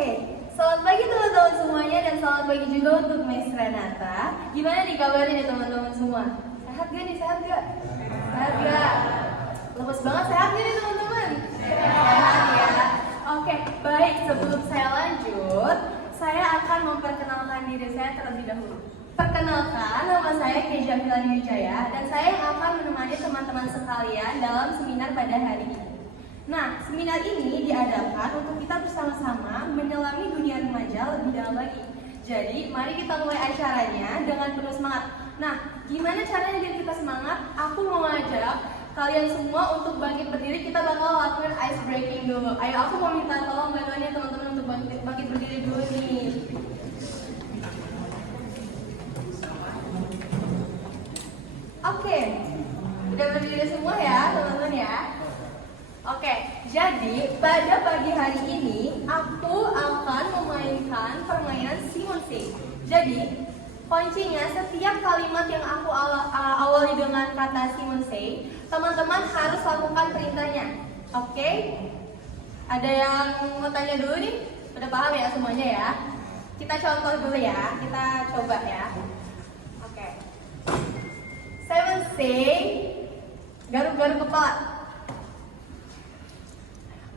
Selamat pagi teman-teman semuanya dan selamat pagi juga untuk Miss Renata. Gimana nih kabarnya nih teman-teman semua? Sehat gak nih? Sehat gak? Sehat gak? Lepas banget sehat gak nih teman-teman? Sehat ya? Oke, baik, sebelum saya lanjut, saya akan memperkenalkan diri saya terlebih dahulu. Perkenalkan, nama saya Keja Filani Wijaya dan saya yang akan menemani teman-teman sekalian dalam seminar pada hari ini. Nah, seminar ini diadakan untuk kita bersama-sama menyelami dunia remaja lebih dalam lagi. Jadi, mari kita mulai acaranya dengan penuh semangat. Nah, gimana caranya biar kita semangat? Aku mau ngajak kalian semua untuk bangkit berdiri. Kita bakal lakukan ice breaking dulu. Ayo, aku mau minta tolong bantuannya teman-teman untuk bangkit berdiri dulu nih. Oke, udah berdiri semua ya teman-teman ya. Oke, jadi pada pagi hari ini aku akan memainkan permainan Simon Say. Jadi kuncinya setiap kalimat yang aku awali dengan kata Simon Say, teman-teman harus lakukan perintahnya. Oke? Ada yang mau tanya dulu nih? Udah paham ya semuanya ya? Kita contoh dulu ya, kita coba ya. Oke. Simon Say, garuk-garuk kepala.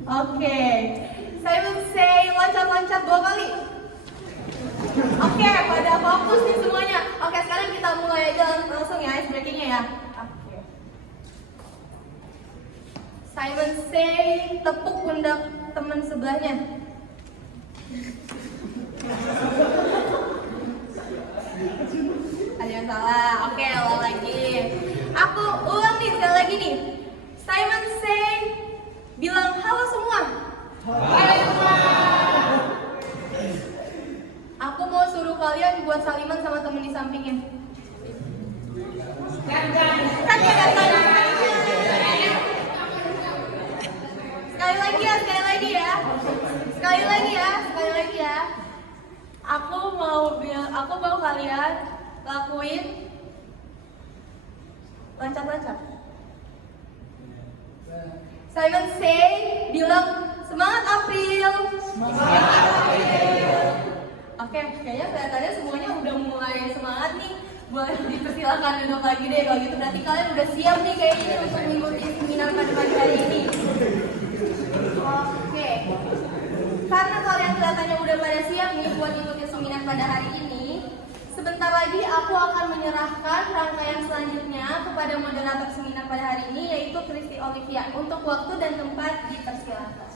Oke, Simon Say, loncat-loncat 2 kali. Oke, pada fokus nih semuanya. Oke, sekarang kita mulai aja langsung ya ice breakingnya ya. Oke. Simon Say, tepuk pundak teman sebelahnya. Ada yang salah. Oke, ulang lagi. Aku ulang nih sekali lagi nih. Simon Say, bilang halo semua. Aku mau suruh kalian buat saliman sama temen di sampingnya. Sekali lagi ya. Aku mau kalian lakuin loncat-loncat. Simon Say, bilang semangat April. Oke, kayaknya kelihatannya semuanya udah mulai semangat nih. Boleh dipersilakan duduk lagi deh. Kalau gitu berarti kalian udah siap nih kayaknya untuk mengikuti seminar pada pagi hari ini. Oke, karena kalian kelihatannya udah pada siap nih buat mengikuti seminar pada hari ini, sebentar lagi aku akan menyerahkan rangkaian selanjutnya kepada moderator seminar pada hari ini, yaitu Kristi Olivia. Untuk waktu dan tempat dipersilakan.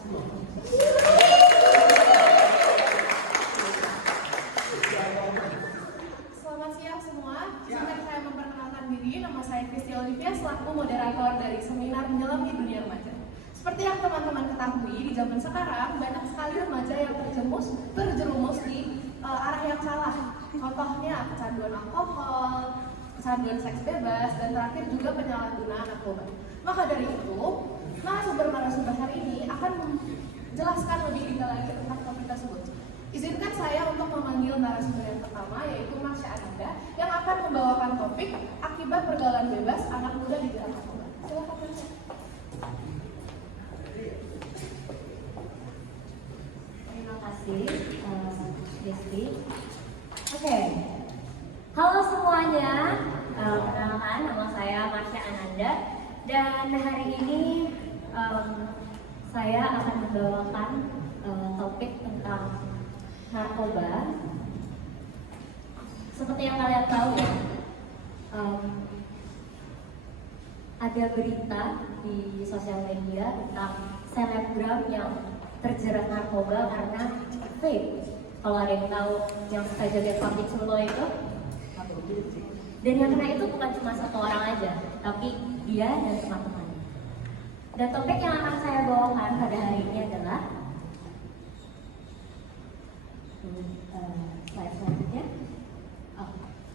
Selamat siang semua. Izinkan saya memperkenalkan diri. Nama saya Kristi Olivia selaku moderator dari seminar menyelami dunia remaja. Seperti yang teman-teman ketahui, di zaman sekarang banyak sekali remaja yang terjerumus di arah yang salah. Contohnya kecanduan alkohol, kecanduan seks bebas, dan terakhir juga penyalahgunaan narkoba. Maka dari itu, narasumber hari ini akan menjelaskan lebih detail lagi tentang topik tersebut. Izinkan saya untuk memanggil narasumber yang pertama, yaitu Marsha Ananda, yang akan membawakan topik akibat pergaulan bebas anak muda di jerat narkoba. Silakan Marsha. Terima kasih, Kristi. Oke, halo semuanya. Perkenalkan, nama saya Marsha Ananda dan hari ini saya akan membawakan topik tentang narkoba. Seperti yang kalian tahu ya, ada berita di sosial media tentang selebgram yang terjerat narkoba karena vape. Kalau ada yang tahu yang suka joget public solo itu, dan yang kena itu bukan cuma satu orang aja, tapi dia dan teman-temannya. Dan topik yang akan saya bawakan pada hari ini adalah slide selanjutnya.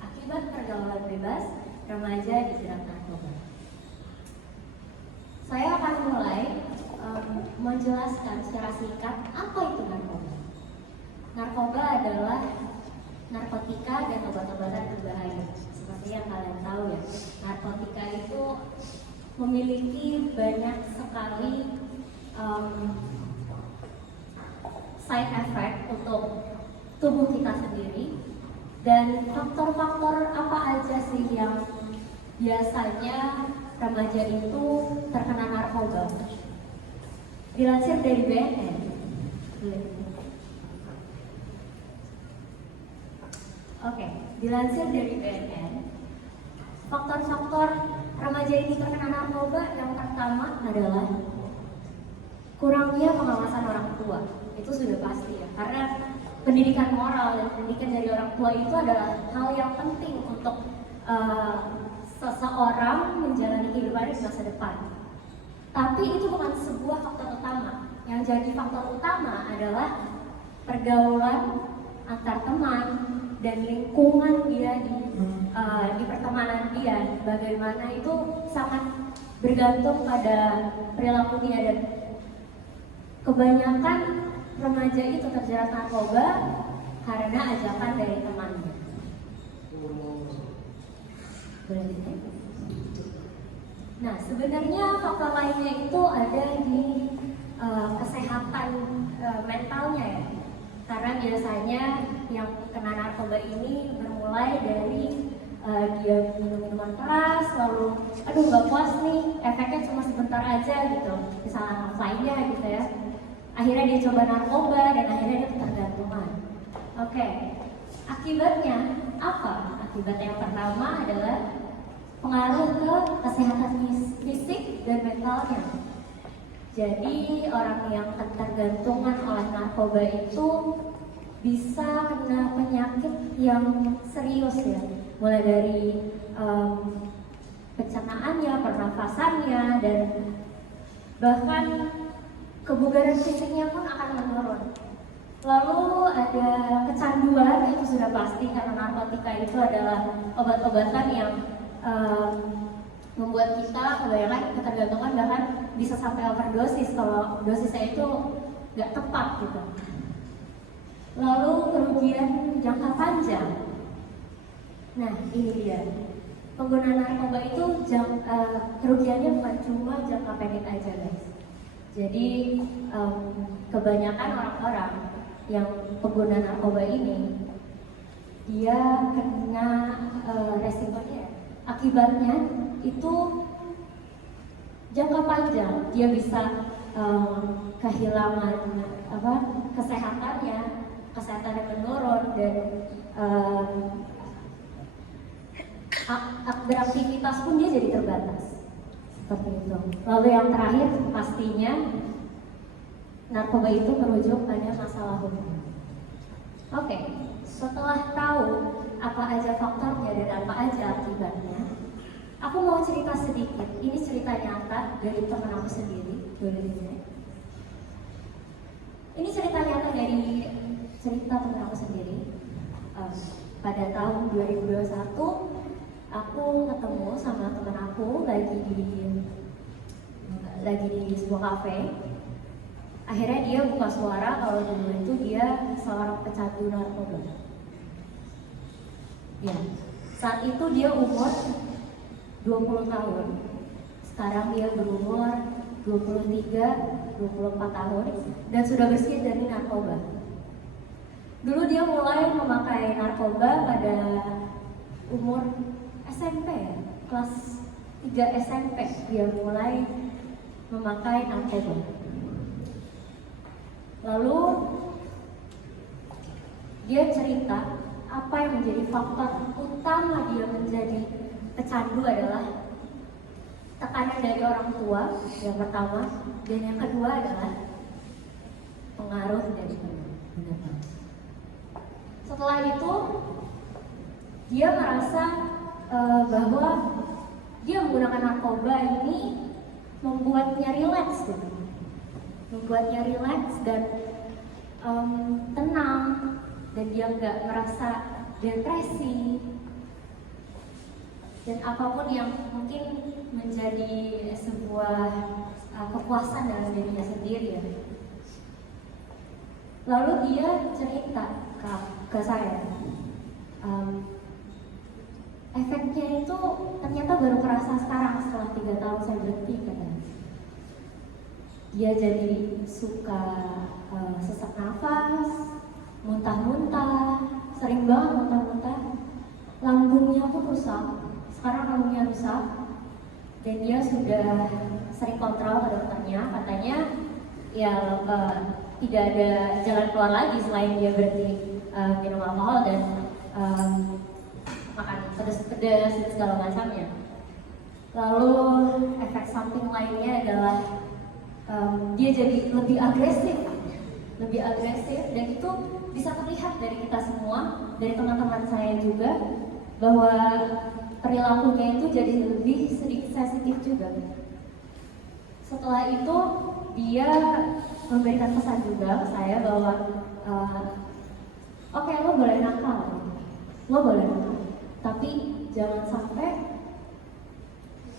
Akibat pergaulan bebas remaja dijerat narkoba. Saya akan mulai menjelaskan secara singkat apa itu narkoba. Narkoba adalah narkotika dan obat-obatan berbahaya. Seperti yang kalian tahu ya, narkotika itu memiliki banyak sekali side effect tubuh kita sendiri, dan faktor-faktor apa aja sih yang biasanya remaja itu terkena narkoba. Dilansir dari BNN, dilansir dari BNN, faktor-faktor remaja ini terkena narkoba yang pertama adalah kurangnya pengawasan orang tua. Itu sudah pasti ya, karena pendidikan moral dan pendidikan dari orang tua itu adalah hal yang penting untuk seseorang menjalani kehidupan di masa depan. Tapi itu bukan sebuah faktor utama. Yang jadi faktor utama adalah pergaulan antar teman dan lingkungan dia di pertemanan dia. Bagaimana itu sangat bergantung pada perilaku dia, dan kebanyakan remaja itu terjerat narkoba karena ajakan dari temannya. Nah, sebenarnya faktor lainnya itu ada di kesehatan mentalnya ya. Karena biasanya yang kena narkoba ini bermulai dari dia minum minuman keras, lalu aduh nggak puas nih, efeknya cuma sebentar aja gitu, misalnya lainnya gitu ya. Akhirnya dia coba narkoba dan akhirnya dia ketergantungan. Oke, akibatnya apa? Akibatnya yang pertama adalah pengaruh ke kesehatan fisik dan mentalnya. Jadi orang yang ketergantungan oleh narkoba itu bisa kena penyakit yang serius ya, mulai dari pencernaannya, pernafasannya, dan bahkan kebugaran fisiknya pun akan menurun. Lalu ada kecanduan, itu sudah pasti karena narkotika itu adalah obat-obatan yang membuat kita kebanyakan ketergantungan, bahkan bisa sampai overdosis kalau dosisnya itu nggak tepat gitu. Lalu kerugian jangka panjang. Nah ini dia, penggunaan narkoba itu kerugiannya bukan cuma jangka pendek aja guys. Jadi kebanyakan orang-orang yang pengguna narkoba ini dia kena resikonya, akibatnya itu jangka panjang. Dia bisa kehilangan kesehatannya, kesehatannya menurun, dan beraktivitas pun dia jadi terbatas seperti itu. Lalu yang terakhir pastinya narkoba itu merujuk pada masalah hukum. Oke, setelah tahu apa aja faktornya dan apa aja akibatnya, aku mau cerita sedikit. Ini cerita nyata dari teman aku sendiri. Ini cerita nyata dari teman aku sendiri. Pada tahun 2021, aku ketemu sama teman aku lagi di sebuah kafe. Akhirnya dia buka suara kalau dulu itu dia seorang pecandu narkoba. Ya, saat itu dia umur 20 tahun. Sekarang dia berumur 23, 24 tahun dan sudah bersih dari narkoba. Dulu dia mulai memakai narkoba pada umur SMP ya, kelas 3 SMP dia mulai memakai narkoba. Lalu dia cerita apa yang menjadi faktor utama dia menjadi pecandu adalah tekanan dari orang tua yang pertama, dan yang kedua adalah pengaruh dari teman. Setelah itu dia merasa bahwa dia menggunakan narkoba ini membuatnya rileks gitu. Membuatnya rileks dan tenang, dan dia nggak merasa depresi dan apapun yang mungkin menjadi sebuah kepuasan dalam dirinya sendiri ya. Lalu dia cerita ke saya, efeknya itu ternyata baru kerasa sekarang setelah 3 tahun saya berhenti katanya. Dia jadi suka sesak nafas, muntah-muntah, sering banget muntah-muntah. Lambungnya pun rusak, sekarang lambungnya rusak, dan dia sudah sering kontrol ke dokternya, katanya ya tidak ada jalan keluar lagi selain dia berhenti minum alkohol dan makan pedas-pedas dan segala macamnya. Lalu efek samping lainnya adalah dia jadi lebih agresif, dan itu bisa terlihat dari kita semua, dari teman-teman saya juga, bahwa perilakunya itu jadi lebih sedikit sensitif juga. Setelah itu dia memberikan pesan juga ke saya bahwa oke, lo boleh nakal, tapi jangan sampai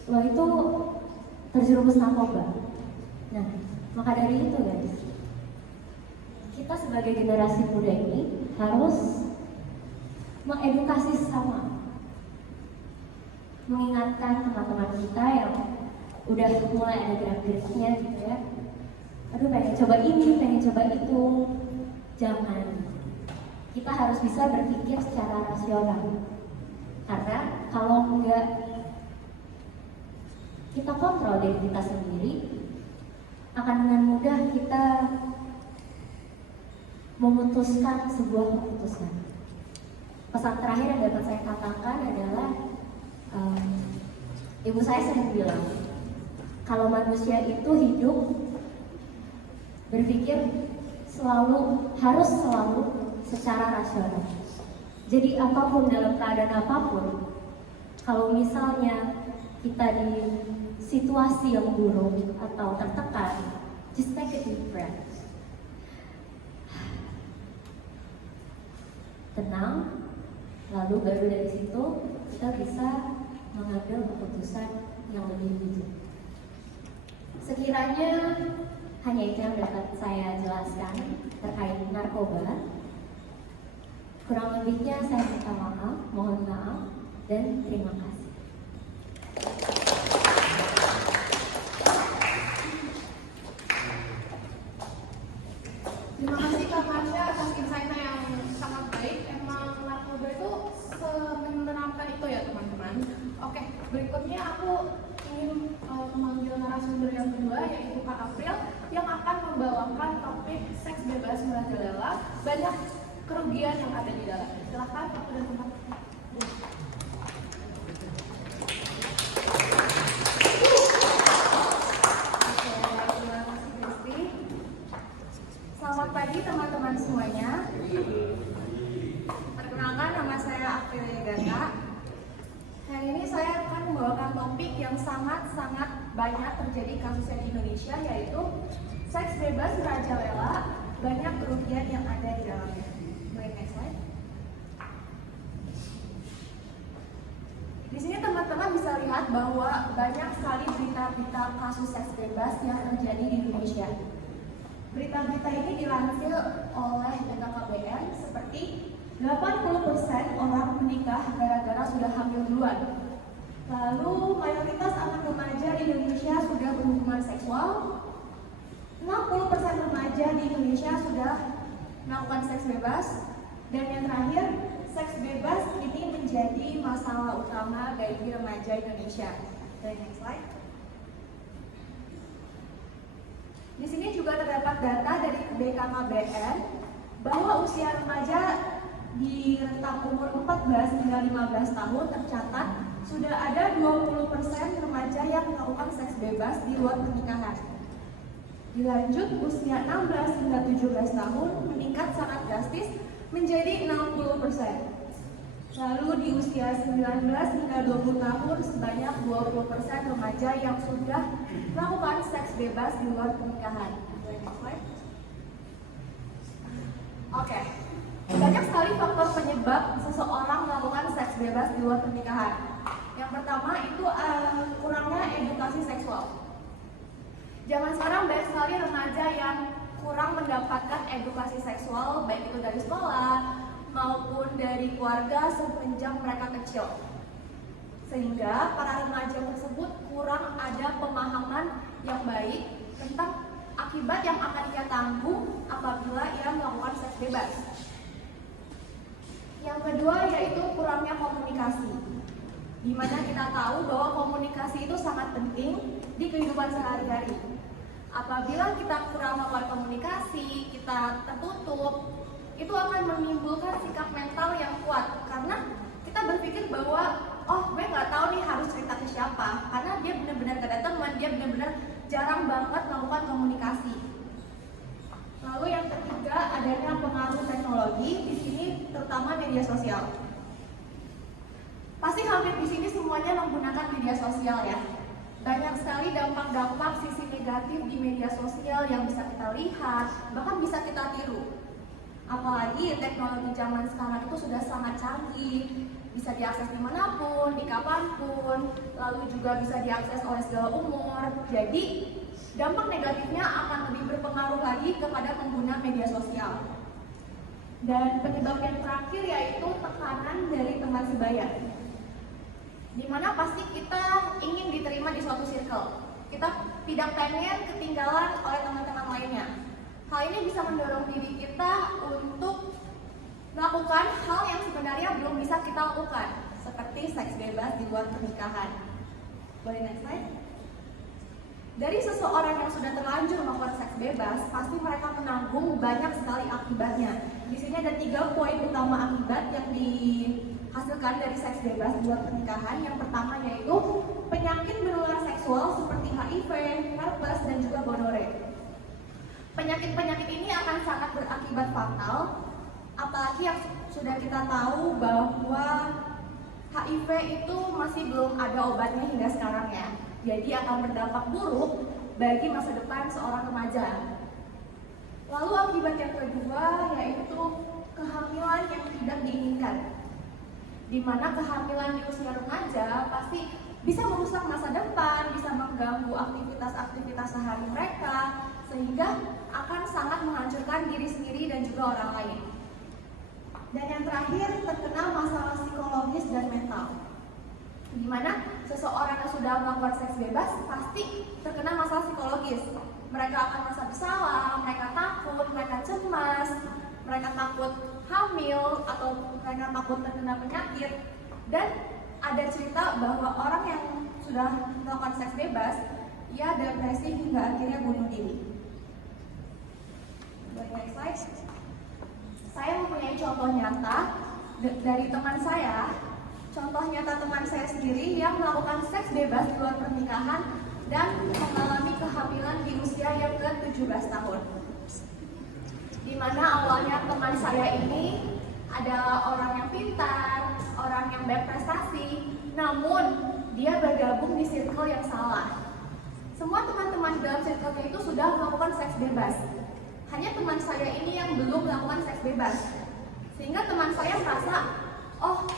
lo itu terjerumus narkoba. Nah, maka dari itu guys, kita sebagai generasi muda ini harus mengedukasi sesama, mengingatkan teman-teman kita yang udah mulai ada gerak-geriknya gitu ya. Aduh, pengen coba ini, pengen coba itu. Jangan. Kita harus bisa berpikir secara rasional. Karena kalau enggak kita kontrol diri kita sendiri, akan dengan mudah kita memutuskan sebuah keputusan. Pesan terakhir yang dapat saya katakan adalah ibu saya sering bilang, kalau manusia itu hidup berpikir harus selalu secara rasional. Jadi apapun, dalam keadaan apapun, kalau misalnya kita di situasi yang buruk atau tertekan, just take a deep breath. Tenang, lalu baru dari situ kita bisa mengambil keputusan yang lebih bijak. Sekiranya hanya itu yang dapat saya jelaskan terkait narkoba. Kurang lebihnya saya minta maaf, mohon maaf, dan terima kasih. Terima kasih Kak Marsha atas insight-nya yang sangat baik. Emang narkoba itu menenangkan itu ya teman-teman. Oke, berikutnya aku ingin memanggil narasumber yang kedua, yaitu Kak April, yang akan membawakan topik seks bebas merajalela, banyak kerugian yang ada di dalam. Silakan waktu dan tempat. Selamat pagi teman-teman semuanya. Perkenalkan, nama saya April Gata. Hari ini saya akan membawakan topik yang sangat-sangat banyak terjadi kasusnya di Indonesia, yaitu seks bebas merajalela, banyak kerugian yang ada di dalamnya. Next slide. Di sini teman-teman bisa lihat bahwa banyak sekali berita-berita kasus seks bebas yang terjadi di Indonesia. Berita-berita ini dilansir oleh BKKBN seperti 80% orang menikah gara-gara sudah hamil duluan. Lalu mayoritas anak remaja di Indonesia sudah berhubungan seksual. 60% remaja di Indonesia sudah melakukan seks bebas. Dan yang terakhir, seks bebas ini menjadi masalah utama bagi remaja Indonesia. Next slide. Di sini juga terdapat data dari BKKBN bahwa usia remaja di rentang umur 14 hingga 15 tahun tercatat sudah ada 20% remaja yang melakukan seks bebas di luar pernikahan. Dilanjut, usia 16 hingga 17 tahun meningkat sangat drastis menjadi 60%. Lalu di usia 19 hingga 20 tahun sebanyak 20% remaja yang sudah melakukan seks bebas di luar pernikahan. Oke. Banyak sekali faktor penyebab seseorang melakukan seks bebas di luar pernikahan. Yang pertama itu kurangnya edukasi seksual. Zaman sekarang banyak sekali remaja yang kurang mendapatkan edukasi seksual, baik itu dari sekolah maupun dari keluarga semenjak mereka kecil. Sehingga para remaja tersebut kurang ada pemahaman yang baik tentang akibat yang akan ia tanggung apabila ia melakukan seks bebas. Yang kedua yaitu kurangnya komunikasi. Di mana kita tahu bahwa komunikasi itu sangat penting di kehidupan sehari-hari. Apabila kita kurang melakukan komunikasi, kita tertutup, itu akan menimbulkan sikap mental yang kuat karena kita berpikir bahwa oh gue nggak tahu nih harus cerita ke siapa karena dia benar-benar gak ada teman, dia benar-benar jarang banget melakukan komunikasi. Lalu yang ketiga adanya pengaruh teknologi, di sini terutama media sosial. Pasti hampir di sini semuanya menggunakan media sosial ya. Banyak sekali dampak-dampak sisi negatif di media sosial yang bisa kita lihat, bahkan bisa kita tiru. Apalagi teknologi zaman sekarang itu sudah sangat canggih, bisa diakses dimanapun, di kapanpun, lalu juga bisa diakses oleh segala umur. Jadi dampak negatifnya akan lebih berpengaruh lagi kepada pengguna media sosial. Dan penyebab yang terakhir yaitu tekanan dari teman sebaya. Dimana pasti kita ingin diterima di suatu circle. Kita tidak pengen ketinggalan oleh teman-teman lainnya. Hal ini bisa mendorong diri kita untuk melakukan hal yang sebenarnya belum bisa kita lakukan, seperti seks bebas di luar pernikahan. Boleh next slide? Dari seseorang yang sudah terlanjur melakukan seks bebas, pasti mereka menanggung banyak sekali akibatnya. Di sini ada 3 poin utama akibat yang dihasilkan dari seks bebas di luar pernikahan. Yang pertama yaitu penyakit menular seksual seperti HIV, herpes, dan juga gonore. Penyakit-penyakit ini akan sangat berakibat fatal, apalagi yang sudah kita tahu bahwa HIV itu masih belum ada obatnya hingga sekarang ya. Jadi akan berdampak buruk bagi masa depan seorang remaja. Lalu akibat yang kedua yaitu kehamilan yang tidak diinginkan. Di mana kehamilan di usia remaja pasti bisa merusak masa depan, bisa mengganggu aktivitas-aktivitas sehari mereka, sehingga akan sangat menghancurkan diri sendiri dan juga orang lain. Dan yang terakhir, terkena masalah psikologis dan mental. Di mana seseorang yang sudah melakukan seks bebas pasti terkena masalah psikologis. Mereka akan merasa bersalah, mereka takut, mereka cemas, mereka takut hamil atau mereka takut terkena penyakit. Dan ada cerita bahwa orang yang sudah melakukan seks bebas, ia depresi hingga akhirnya bunuh diri. Next slide. Saya mempunyai contoh nyata dari teman saya. Contoh nyata teman saya sendiri yang melakukan seks bebas di luar pernikahan dan mengalami kehamilan di usia yang ke-17 tahun. Di mana awalnya teman saya ini adalah orang yang pintar, orang yang berprestasi, namun dia bergabung di circle yang salah. Semua teman-teman dalam circle-nya itu sudah melakukan seks bebas. Hanya teman saya ini yang belum melakukan seks bebas. Sehingga teman saya merasa, oh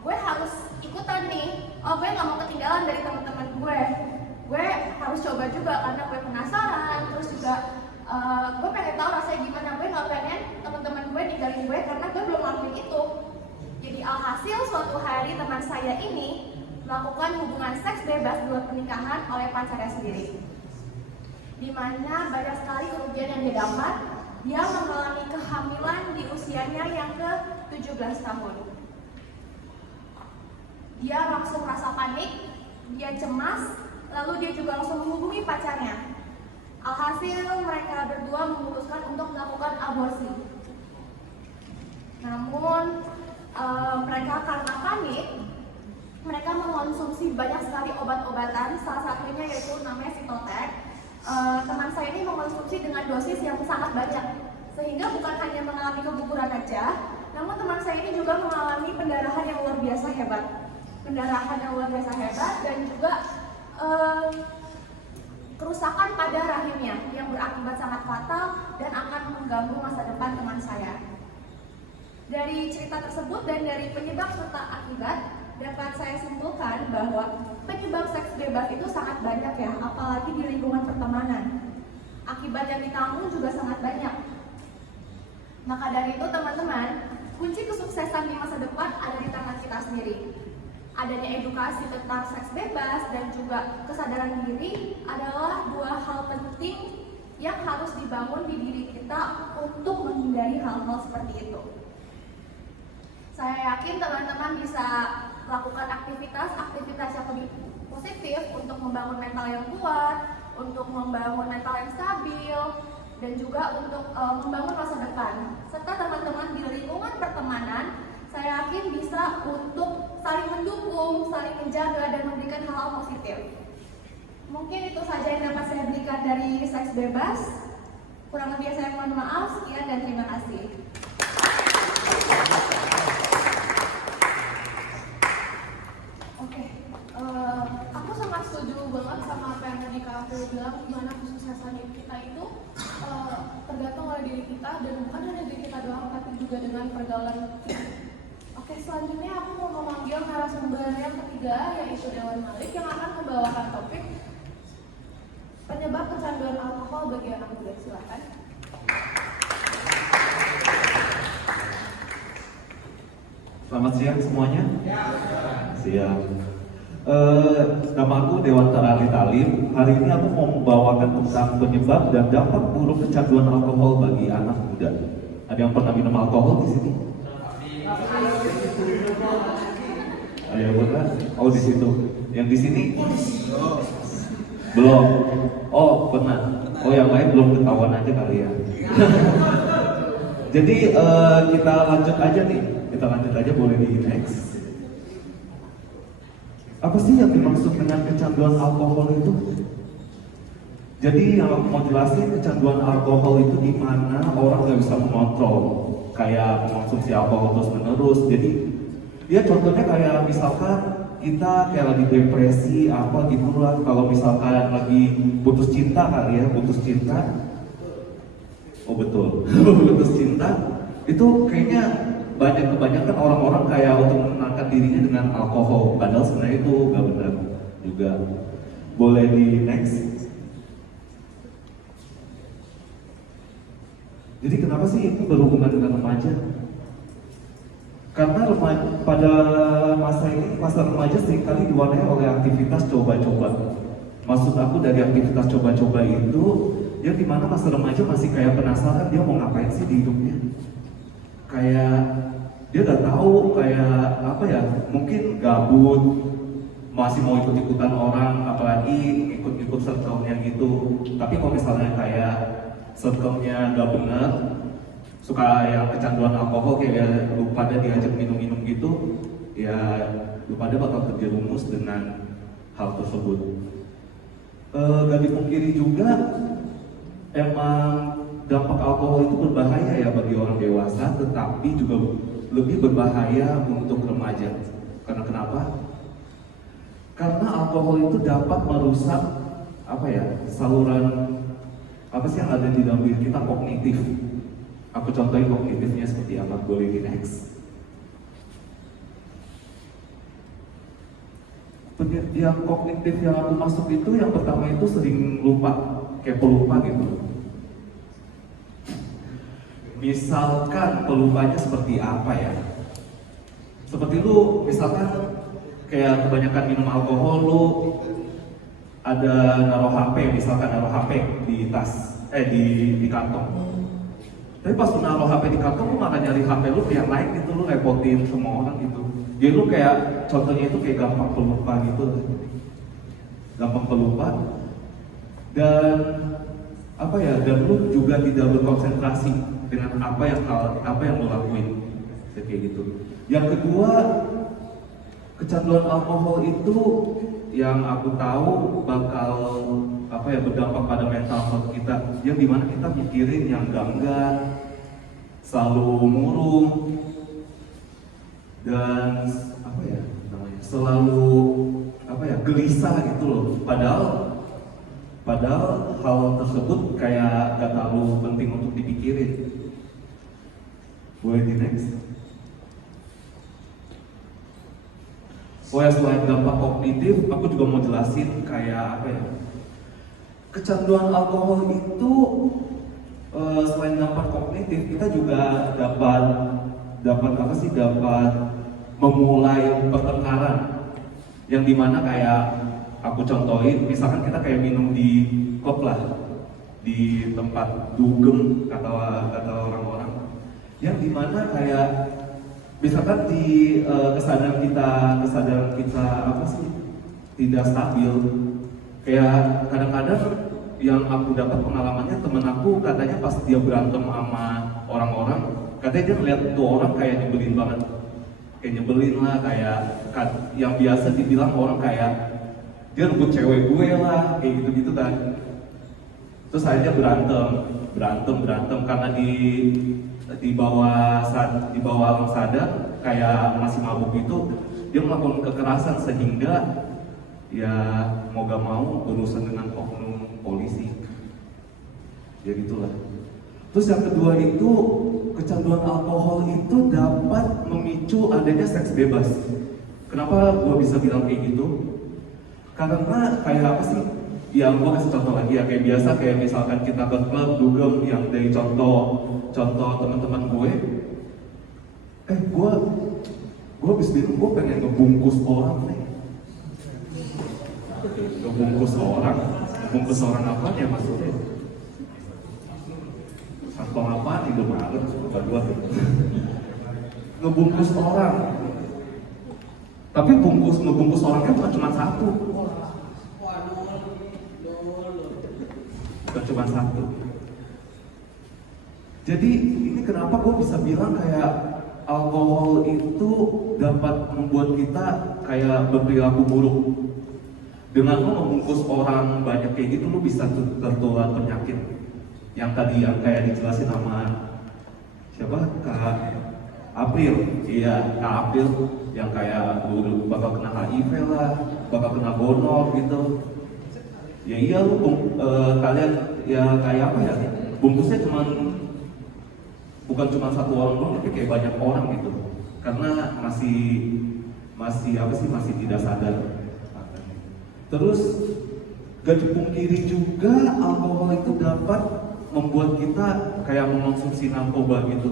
gue harus ikutan nih, oh gue gak mau ketinggalan dari teman-teman gue harus coba juga karena gue penasaran, terus juga gue pengen tahu rasanya gimana, gue gak pengen teman-teman gue ninggalin gue karena gue belum ngelakuin itu. Jadi alhasil suatu hari teman saya ini melakukan hubungan seks bebas di luar pernikahan oleh pacarnya sendiri. Di mana banyak sekali kerugian yang dia dapat. Dia mengalami kehamilan di usianya yang ke-17 tahun. Dia langsung merasa panik, dia cemas, lalu dia juga langsung menghubungi pacarnya. Alhasil mereka berdua memutuskan untuk melakukan aborsi. Namun mereka karena panik, mereka mengonsumsi banyak sekali obat-obatan, salah satunya yaitu namanya Sitotek. Teman saya ini mengonsumsi dengan dosis yang sangat banyak, sehingga bukan hanya mengalami keguguran aja, namun teman saya ini juga mengalami pendarahan yang luar biasa hebat. Dan juga kerusakan pada rahimnya yang berakibat sangat fatal dan akan mengganggu masa depan teman saya. Dari cerita tersebut dan dari penyebab serta akibat, dapat saya simpulkan bahwa penyebab seks bebas itu sangat banyak ya, apalagi di lingkungan pertemanan. Akibat yang ditanggung juga sangat banyak. Maka dari itu teman-teman, kunci kesuksesan di masa depan ada di tangan kita sendiri. Adanya edukasi tentang seks bebas dan juga kesadaran diri adalah 2 hal penting yang harus dibangun di diri kita untuk menghindari hal-hal seperti itu. Saya yakin teman-teman bisa melakukan aktivitas yang lebih positif untuk membangun mental yang kuat, untuk membangun mental yang stabil, dan juga untuk membangun masa depan. Serta teman-teman di lingkungan pertemanan, saya yakin bisa untuk saling mendukung, saling menjaga, dan memberikan hal-hal positif. Mungkin itu saja yang dapat saya berikan dari Seks Bebas. Kurang lebih saya mohon maaf, sekian dan terima kasih. Oke, aku sangat setuju banget sama apa yang tadi Kak April bilang, gimana kesuksesan kita itu tergantung oleh diri kita, dan bukan hanya diri kita doang, tapi juga dengan pergaulan kita. Oke, selanjutnya aku mau memanggil narasumber yang ketiga, yaitu Dewan Malik, yang akan membawakan topik penyebab kecanduan alkohol bagi anak muda. Silakan. Selamat siang semuanya. Siang. Nama aku Dewantara Ali Talim. Hari ini aku mau membawakan tentang penyebab dan dampak buruk kecanduan alkohol bagi anak muda. Ada yang pernah minum alkohol di sini? Ada yang pernah? Oh, di situ. Yang di sini? Belum. Oh, pernah. Oh, yang lain belum ketahuan aja kali ya. Jadi kita lanjut aja nih. Kita lanjut aja, boleh di next. Apa sih yang dimaksud dengan kecanduan alkohol itu? Jadi yang aku mau jelasin, kecanduan alkohol itu di mana orang nggak bisa mengontrol, kayak mengonsumsi alkohol terus menerus. Jadi dia contohnya kayak misalkan kita kayak lagi depresi apa gitu lah. Kalau misalkan lagi putus cinta kali ya, putus cinta. Oh betul, putus cinta itu kayaknya kebanyakan orang-orang kayak untuk menenangkan dirinya dengan alkohol, padahal sebenarnya itu nggak benar juga. Boleh di next. Jadi kenapa sih itu berhubungan dengan remaja? Karena pada masa remaja seringkali diwarnai oleh aktivitas coba-coba. Maksud aku dari aktivitas coba-coba itu, yang dimana masa remaja masih kayak penasaran dia mau ngapain sih di hidupnya. Kayak dia nggak tahu kayak apa ya, mungkin gabut, masih mau ikut-ikutan orang, apalagi ikut-ikut circle-nya gitu. Tapi kalau misalnya kayak circle-nya nggak benar, suka yang kecanduan alkohol, kayak lu pada diajak minum-minum gitu, ya lu pada bakal terjerumus dengan hal tersebut. Gak dipungkiri juga, emang dampak alkohol itu berbahaya ya bagi orang dewasa, tetapi juga lebih berbahaya untuk remaja. Karena kenapa? Karena alkohol itu dapat merusak apa ya, saluran apa sih yang ada di dalam diri kita, kognitif. Aku contohin kognitifnya seperti apa, boleh di next. Yang kognitif yang aku masuk itu yang pertama itu sering lupa, kayak pelupa gitu. Misalkan pelupanya seperti apa ya? Seperti lu misalkan kayak kebanyakan minum alkohol, lu ada naruh HP, misalkan naruh HP di tas, di kantong. Tapi pas lu naruh HP di kantong, lu malah nyari HP lu yang lain gitu, lu repotin semua orang gitu. Jadi lu kayak contohnya itu kayak gampang pelupa gitu, gampang pelupa. Dan apa ya? Dan lu juga tidak berkonsentrasi dengan apa yang lo lakuin, kayak gitu. Yang kedua, kecanduan alkohol itu yang aku tahu bakal apa ya, berdampak pada mental health kita, yang dimana kita mikirin yang enggak, selalu murung, dan apa ya namanya, selalu apa ya, gelisah gitu loh. Padahal hal tersebut kayak gak terlalu penting untuk dipikirin. Boleh di next. Oh ya, selain dampak kognitif, aku juga mau jelasin kayak apa ya, kecanduan alkohol itu selain dampak kognitif, kita juga dapat apa sih, dapat memulai pertengkaran, yang dimana kayak aku contohin, misalkan kita kayak minum di klub lah, di tempat dugem kata orang-orang, yang dimana kayak misalkan di kesadaran kita apa sih tidak stabil. Kayak kadang-kadang yang aku dapat pengalamannya, temen aku katanya pas dia berantem sama orang-orang, katanya dia ngeliat tuh orang kayak nyebelin banget, kayak nyebelin lah, kayak yang biasa dibilang orang kayak dia rebut cewek gue lah, kayak gitu-gitu kan. Terus akhirnya berantem karena di bawah alam sadar kayak masih mabuk itu, dia melakukan kekerasan sehingga ya mau gak mau berurusan dengan oknum polisi. Ya gitulah. Terus yang kedua itu, kecanduan alkohol itu dapat memicu adanya seks bebas. Kenapa gua bisa bilang kayak gitu? Karena kayak apa sih? Ya gua kasih contoh lagi ya, kayak biasa kayak misalkan kita ke klub dugem yang dari contoh teman-teman gue. Gue habis minum, gue pengen ngebungkus orang nih. Ngebungkus orang apa ya maksudnya? Atau apa? Tidak maret, berdua tuh. Ngebungkus orang. Tapi ngebungkus orangnya bukan cuma satu. Bukan cuma satu. Jadi ini kenapa gue bisa bilang kayak alkohol itu dapat membuat kita kayak berperilaku buruk. Dengan lo membungkus orang banyak kayak gitu, lo bisa tertular penyakit. Yang tadi yang kayak dijelasin sama siapa? Kak April. Iya, Kak April yang kayak lo bakal kena HIV lah, bakal kena gonor gitu. Ya iya lo kalian ya kayak apa ya? Bungkusnya bukan cuma satu orang doang, tapi kayak banyak orang gitu. Karena masih apa sih, masih tidak sadar. Terus gak dipungkiri juga alkohol itu dapat membuat kita kayak mengonsumsi narkoba gitu.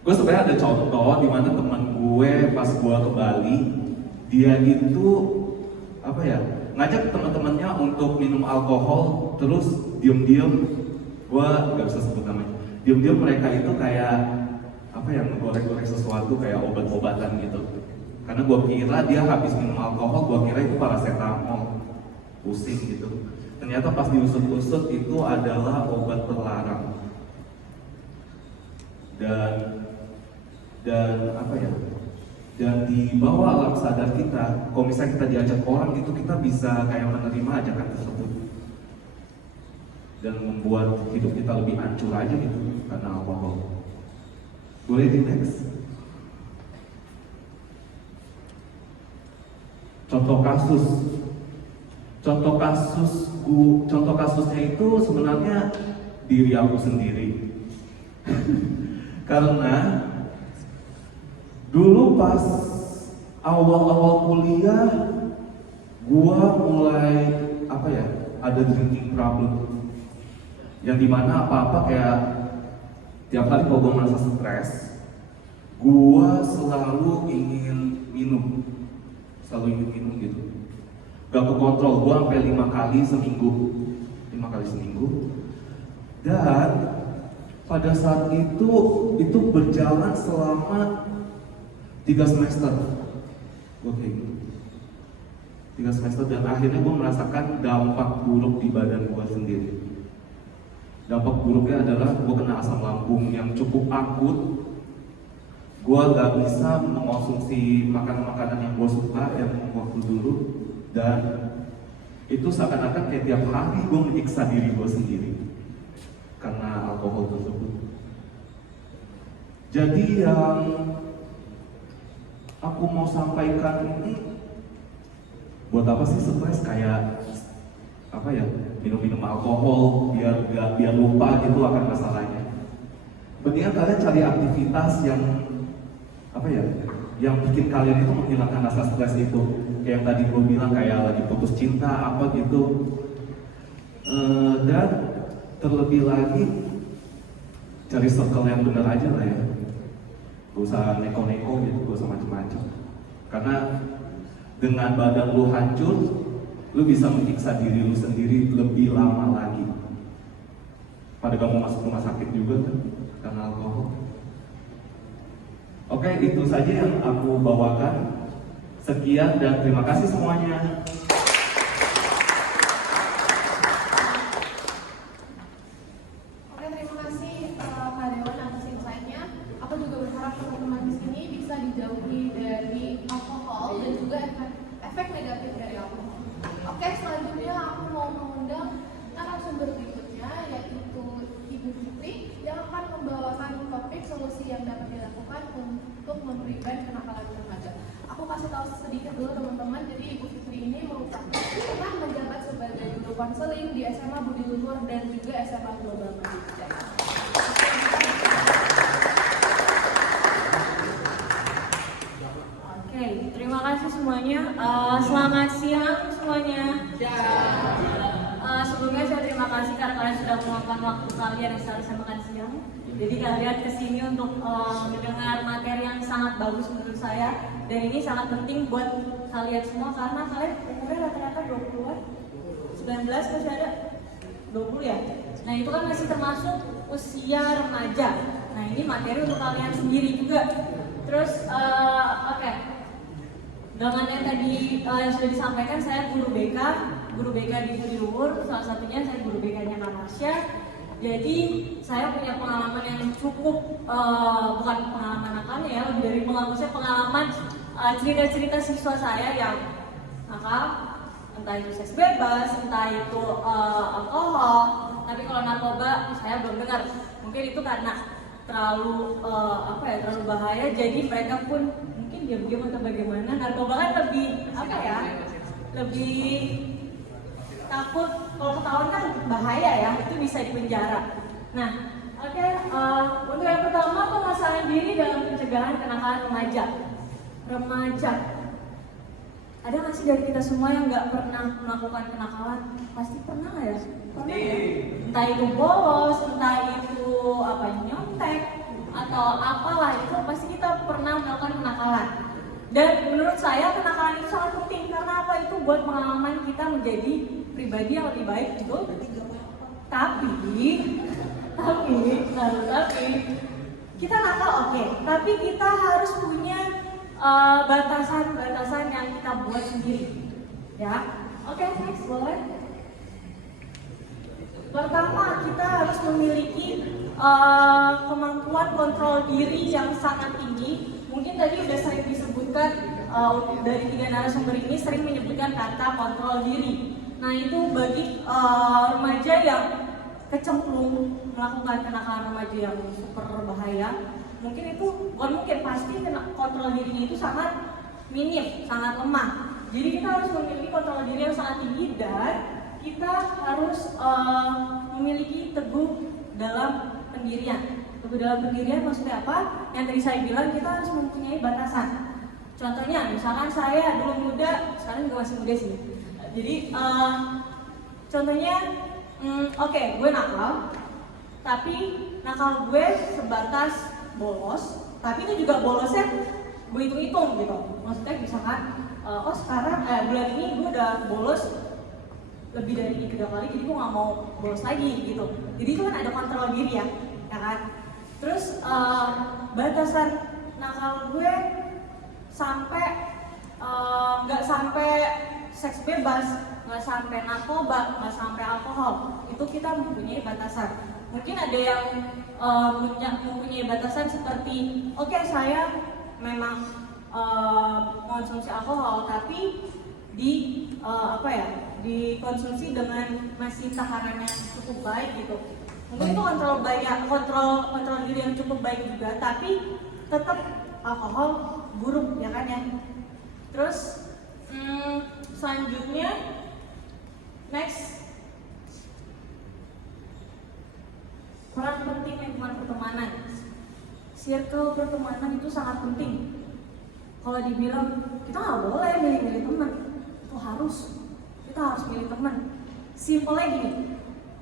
Gue sebenarnya ada contoh di mana teman gue pas gue ke Bali, dia itu apa ya, ngajak teman-temannya untuk minum alkohol, terus diem-diem, gue gak bisa sebut namanya, diem-diem mereka itu kayak apa ya, ngegoreng-goreng sesuatu kayak obat-obatan gitu. Karena gue kira dia habis minum alkohol, gue kira itu paracetamol, pusing gitu. Ternyata pas diusut-usut itu adalah obat terlarang. Dan apa ya? Dan di bawah alam sadar kita, kalau misalnya kita diajak orang gitu, kita bisa kayak menerima ajakan tersebut dan membuat hidup kita lebih hancur aja gitu karena alkohol. Boleh di next? Contoh kasusnya itu sebenarnya diri aku sendiri. Karena dulu pas awal-awal kuliah, gua mulai apa ya, ada drinking problem. Yang dimana apa-apa kayak tiap kali kalau gua merasa stres, gua selalu ingin minum gitu. Gak kekontrol, gue sampai 5 kali seminggu. Dan pada saat itu berjalan selama 3 semester. Gue kayak gitu. 3 semester dan akhirnya gue merasakan dampak buruk di badan gue sendiri. Dampak buruknya adalah gue kena asam lambung yang cukup akut. Gue gak bisa mengonsumsi makanan-makanan yang gue suka yang waktu dulu, dan itu seakan-akan kayak tiap hari gue menyiksa diri gue sendiri karena alkohol tersebut. Jadi yang aku mau sampaikan ini, buat apa sih stres kayak apa ya, minum alkohol biar lupa gitu akan masalahnya. Mendingan kalian cari aktivitas yang apa ya, yang bikin kalian itu menghilangkan rasa stres itu. Kayak yang tadi gue bilang, kayak lagi putus cinta apa gitu. Dan terlebih lagi cari circle yang benar aja lah ya. Gak usah neko-neko gitu, gak usah macem-macem. Karena dengan badan lu hancur, lu bisa menyiksa diri lu sendiri lebih lama lagi. Pada gak mau masuk rumah sakit juga kan karena alkohol. Oke, itu saja yang aku bawakan. Sekian dan terima kasih semuanya. Oke, terima kasih Kak Dewan atas insight-nya. Aku juga berharap teman-teman di sini bisa dijauhi dari alkohol dan juga efek negatif dari alkohol. Oke, selanjutnya aku mau mengundang narasumber berikutnya, yaitu Ibu Fitri yang akan membawakan topik solusi yang dapat dilakukan untuk memprevent kenakalan remaja. Aku kasih tahu sedikit dulu teman-teman. Jadi Ibu Fitri ini pernah menjabat sebagai guru konseling di SMA Budi Luhur dan juga SMA Global Madrid. Oke, terima kasih semuanya. Selamat siang semuanya. Sebelumnya saya terima kasih karena kalian sudah meluangkan waktu kalian yang seharusnya makan siang. Jadi kalian kesini untuk mendengar materi yang sangat bagus menurut saya. Dan ini sangat penting buat kalian semua karena kalian umurnya rata-rata 20-an, 19 masih ada 20 ya. Nah itu kan masih termasuk usia remaja. Nah ini materi untuk kalian sendiri juga. Terus oke. Dengan yang tadi yang sudah disampaikan, saya guru BK di Budi Luhur, salah satunya saya guru BK-nya Kak Marsha. Jadi saya punya pengalaman yang cukup, bukan pengalaman nakalnya ya, lebih dari pengalaman cerita-cerita siswa saya yang nakal, entah itu seks bebas, entah itu alkohol. Tapi kalau narkoba saya belum dengar. Mungkin itu karena terlalu terlalu bahaya, jadi mereka pun mungkin diam-diam atau bagaimana. Narkoba kan lebih lebih takut, kalau ketahuan kan bahaya ya, itu bisa dipenjara. Nah, oke, untuk yang pertama pemasangan diri dalam pencegahan kenakalan remaja. Ada nggak sih dari kita semua yang nggak pernah melakukan kenakalan? Pasti pernah ya? Pernah ya? Entah itu bolos, entah itu nyontek, atau apalah, itu pasti kita pernah melakukan kenakalan. Dan menurut saya kenakalan itu sangat penting karena apa? Itu buat pengalaman kita menjadi pribadi yang lebih baik gitu. Tapi kita nakal oke, tapi kita harus punya batasan-batasan yang kita buat sendiri. Ya, oke, next boleh. Pertama, kita harus memiliki kemampuan kontrol diri yang sangat tinggi. Mungkin tadi udah sering disebutkan dari 3 narasumber ini sering menyebutkan kata kontrol diri. Nah itu bagi remaja yang kecemplung melakukan kenakalan remaja yang super bahaya, mungkin itu pasti kontrol dirinya itu sangat minim, sangat lemah. Jadi kita harus memiliki kontrol diri yang sangat tinggi dan kita harus memiliki teguh dalam pendirian. Teguh dalam pendirian maksudnya apa? Yang tadi saya bilang kita harus mempunyai batasan. Contohnya, misalkan saya dulu muda, sekarang juga masih muda sih. Jadi contohnya, oke, gue nakal, tapi nakal gue sebatas bolos, tapi itu juga bolosnya gue hitung-hitung gitu. Maksudnya misalkan, sekarang bulan ini gue udah bolos lebih dari 3 kali, jadi gue nggak mau bolos lagi gitu. Jadi itu kan ada kontrol diri ya kan? Terus batasan nakal gue nggak sampai seks bebas, nggak sampai narkoba, nggak sampai alkohol. Itu kita mempunyai batasan. Mungkin ada yang mempunyai batasan seperti, oke, saya memang mengonsumsi alkohol, tapi dikonsumsi dengan masih tahanan yang cukup baik gitu. Mungkin itu kontrol diri yang cukup baik juga, tapi tetap alkohol buruk ya kan ya. Terus selanjutnya next, peran penting lingkungan pertemanan. Circle pertemanan itu sangat penting. Kalau dibilang kita nggak boleh milih-milih teman, itu kita harus milih teman. Simpelnya gini,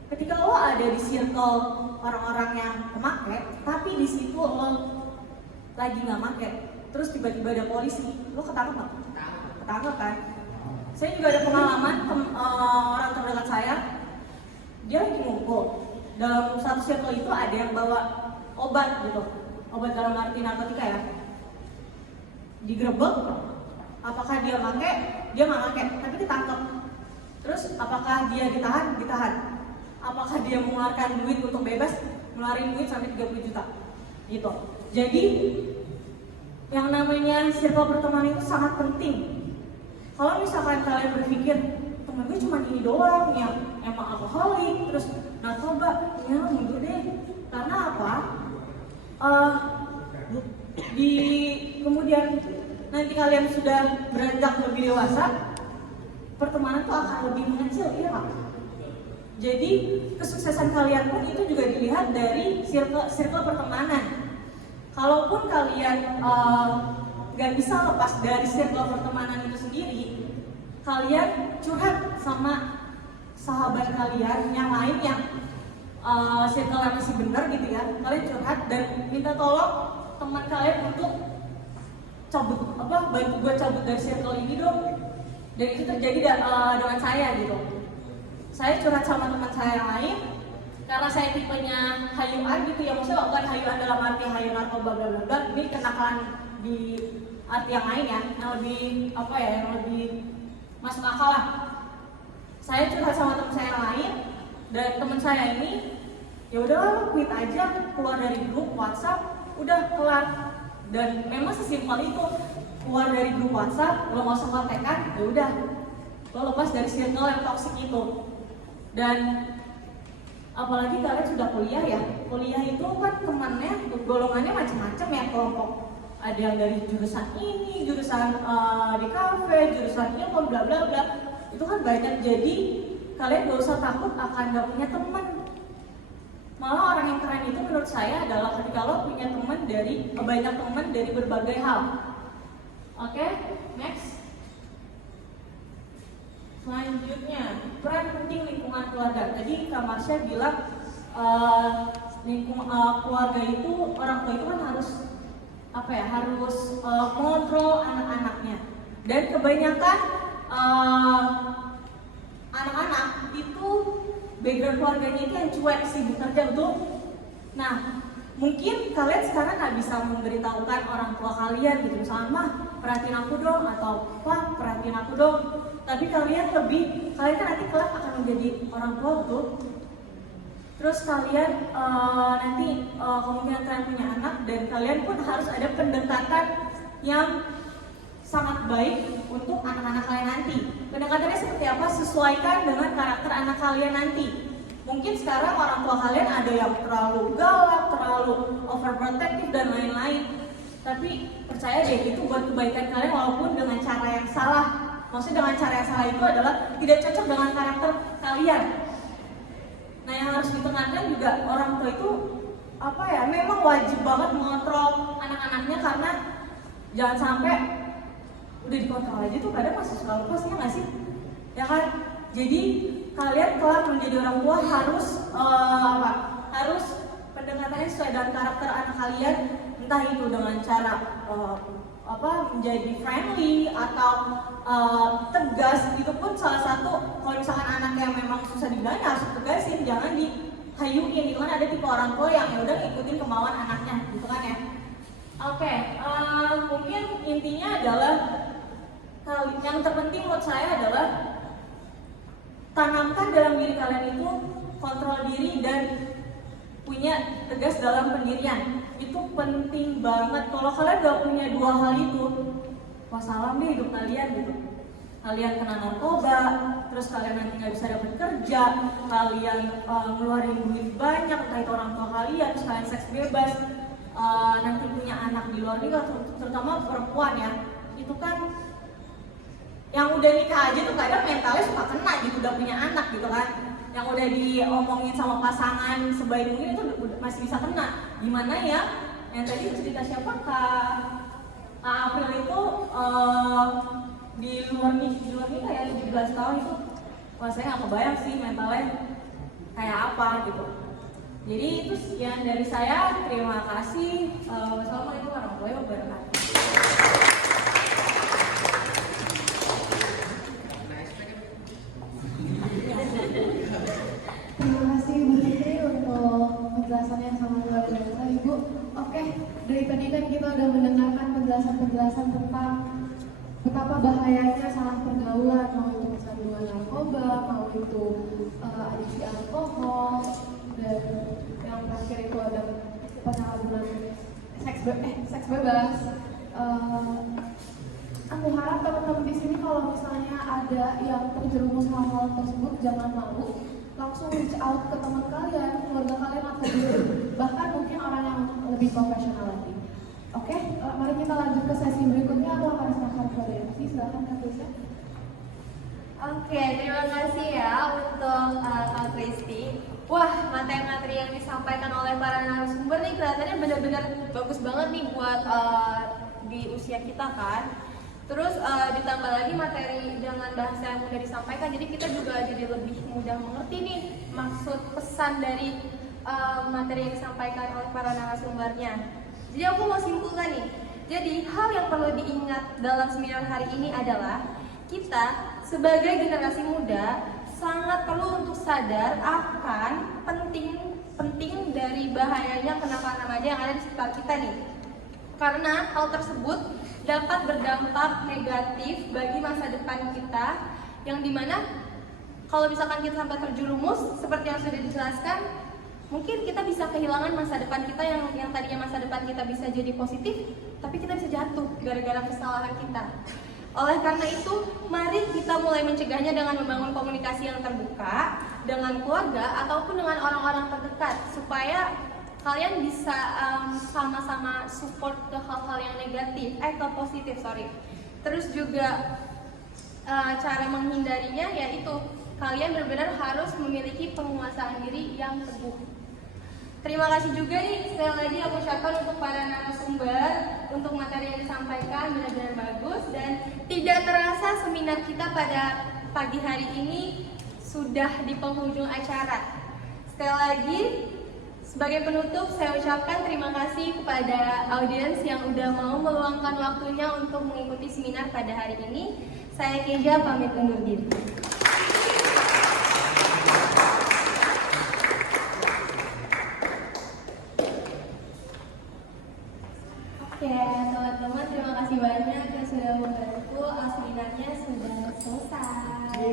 ketika lo ada di circle orang-orang yang pemakai, tapi di situ lo lagi nggak pakai, terus tiba-tiba ada polisi, lo ketangkep nggak? Ketangkep kan? Saya juga ada pengalaman orang terdekat saya, dia lagi ngumpul. Dalam satu circle itu ada yang bawa obat gitu, obat dalam arti narkotika ya. digerebek, apakah dia make, dia nggak make, tapi ditangkap. Terus apakah dia ditahan, apakah dia mengeluarkan duit untuk bebas, ngeluarin duit sampai 30 juta gitu. Jadi yang namanya circle pertemanan itu sangat penting. Kalau misalkan kalian berpikir temen gue cuma ini doang yang emang alkoholik, terus narkoba, ya mundur deh. Karena apa? Di kemudian nanti kalian sudah beranjak lebih dewasa, pertemanan tuh akan lebih mengecil, iya Pak? Jadi kesuksesan kalian pun itu juga dilihat dari circle pertemanan. Kalaupun kalian gak bisa lepas dari circle pertemanan itu sendiri, kalian curhat sama sahabat kalian yang lain yang circle yang masih benar gitu ya, kalian curhat dan minta tolong teman kalian untuk bantu gue cabut dari circle ini dong. Dan itu terjadi dengan saya gitu. Saya curhat sama teman saya yang lain karena saya tipenya hayuan gitu ya, maksudnya bukan hayuan dalam arti hayu narkoba bla bla bla, ini kenakalan di arti yang lain ya, yang lebih yang lebih masuk akal lah. Saya curhat sama teman saya yang lain dan teman saya ini ya udah quit aja, keluar dari grup WhatsApp, udah kelar. Dan memang sesimpel itu, keluar dari grup WhatsApp, lo nggak usah kontekan, ya udah lo lepas dari circle yang toxic itu. Dan apalagi kalian sudah kuliah ya, kuliah itu kan temannya, golongannya macam-macam ya, kelompok. Ada yang dari jurusan ini, jurusan di kafe, jurusan ilmu, bla bla bla. Itu kan banyak, jadi kalian gak usah takut akan gak punya teman. Malah orang yang keren itu menurut saya adalah ketika lo punya teman dari banyak teman dari berbagai hal. Oke, next. Selanjutnya, peran penting lingkungan keluarga. Tadi Kak Marsha bilang keluarga itu, orang tua itu kan harus harus mengontrol anak-anaknya. Dan kebanyakan anak-anak itu background keluarganya itu yang cuek, sibuk kerja, betul? Nah, mungkin kalian sekarang nggak bisa memberitahukan orang tua kalian gitu, misalnya mah perhatiin aku dong, atau pak perhatiin aku dong. Tapi kalian kan nanti kelak akan menjadi orang tua, betul? Terus kalian nanti kemungkinan kalian punya anak dan kalian pun harus ada pendekatan yang sangat baik untuk anak-anak kalian nanti. Pendekatannya seperti apa? Sesuaikan dengan karakter anak kalian nanti. Mungkin sekarang orang tua kalian ada yang terlalu galak, terlalu overprotective dan lain-lain. Tapi percaya deh, itu buat kebaikan kalian walaupun dengan cara yang salah. Maksudnya dengan cara yang salah itu adalah tidak cocok dengan karakter kalian. Nah, yang harus ditekankan juga orang tua itu memang wajib banget mengontrol anak-anaknya, karena jangan sampai udah dikontrol aja tuh kadang masih suka lupa sih, nggak sih? Ya kan? Jadi kalian kelak menjadi orang tua harus harus pendekatannya sesuai dengan karakter anak kalian, entah itu dengan cara menjadi friendly atau tegas. Itu pun salah satu, kalau misalkan anak yang memang susah dibilangin harus tegasin, jangan dihayuin. Itu kan ada tipe orang tua yang ya udah ngikutin kemauan anaknya gitu kan ya. Oke, mungkin intinya adalah yang terpenting menurut saya adalah tanamkan dalam diri kalian itu kontrol diri dan punya tegas dalam pendirian. Itu penting banget. Kalau kalian gak punya dua hal itu, wassalam deh hidup kalian gitu. Kalian kena narkoba, terus kalian nanti gak bisa dapat kerja, kalian ngeluarin duit banyak, entah itu orang tua kalian, terus kalian seks bebas, nanti punya anak di luar nikah, terutama perempuan ya. Itu kan yang udah nikah aja tuh kadang mentalnya suka kena gitu, udah punya anak gitu kan. Yang udah diomongin sama pasangan sebaik mungkin itu masih bisa kena. Gimana ya? Yang tadi cerita siapa? Kak April itu di luar nikah ya, 17 tahun itu. Wah, saya nggak kebayang sih mentalnya kayak apa gitu. Jadi itu sekian dari saya. Terima kasih. Wassalamualaikum warahmatullahi wabarakatuh. Terima kasih Ibu Fitri untuk penjelasannya yang sangat luar biasa Ibu. Oke, dari tadi kan kita udah mendengarkan penjelasan-penjelasan tentang betapa bahayanya salah pergaulan, mau itu kecanduan narkoba, mau itu adiksi alkohol, dan yang terakhir itu ada penyalahgunaan seks bebas. Aku harap teman-teman di sini kalau misalnya ada yang terjerumus hal-hal tersebut jangan malu, langsung reach out ke teman kalian, keluarga kalian atau guru, bahkan mungkin orang yang lebih profesional lagi. Oke, mari kita lanjut ke sesi berikutnya. Aku akan serahkan kepada MC. Silakan Kak Krisya. Oke, terima kasih ya untuk Kak Kristi. Wah, materi-materi yang disampaikan oleh para narasumber nih kelihatannya benar-benar bagus banget nih buat di usia kita kan. Terus ditambah lagi materi dengan bahasa yang mudah disampaikan, jadi kita juga jadi lebih mudah mengerti nih maksud pesan dari materi yang disampaikan oleh para narasumbernya. Jadi aku mau simpulkan nih. Jadi hal yang perlu diingat dalam seminar hari ini adalah kita sebagai generasi muda sangat perlu untuk sadar akan penting dari bahayanya kenakalan remaja yang ada di sekitar kita nih. Karena hal tersebut dapat berdampak negatif bagi masa depan kita, yang dimana kalau misalkan kita sampai terjerumus seperti yang sudah dijelaskan, mungkin kita bisa kehilangan masa depan kita yang tadinya masa depan kita bisa jadi positif, tapi kita bisa jatuh gara-gara kesalahan kita. Oleh karena itu, mari kita mulai mencegahnya dengan membangun komunikasi yang terbuka dengan keluarga ataupun dengan orang-orang terdekat, supaya kalian bisa sama-sama support ke hal-hal yang negatif, ke positif, Terus juga cara menghindarinya yaitu kalian benar-benar harus memiliki penguasaan diri yang teguh. Terima kasih juga nih sekali lagi aku ucapkan untuk para narasumber untuk materi yang disampaikan benar-benar bagus, dan tidak terasa seminar kita pada pagi hari ini sudah di penghujung acara. Sekali lagi sebagai penutup saya ucapkan terima kasih kepada audiens yang udah mau meluangkan waktunya untuk mengikuti seminar pada hari ini. Saya Keja pamit undur diri. Oke, teman-teman terima kasih banyak yang sudah membantu. Seminarnya sudah selesai.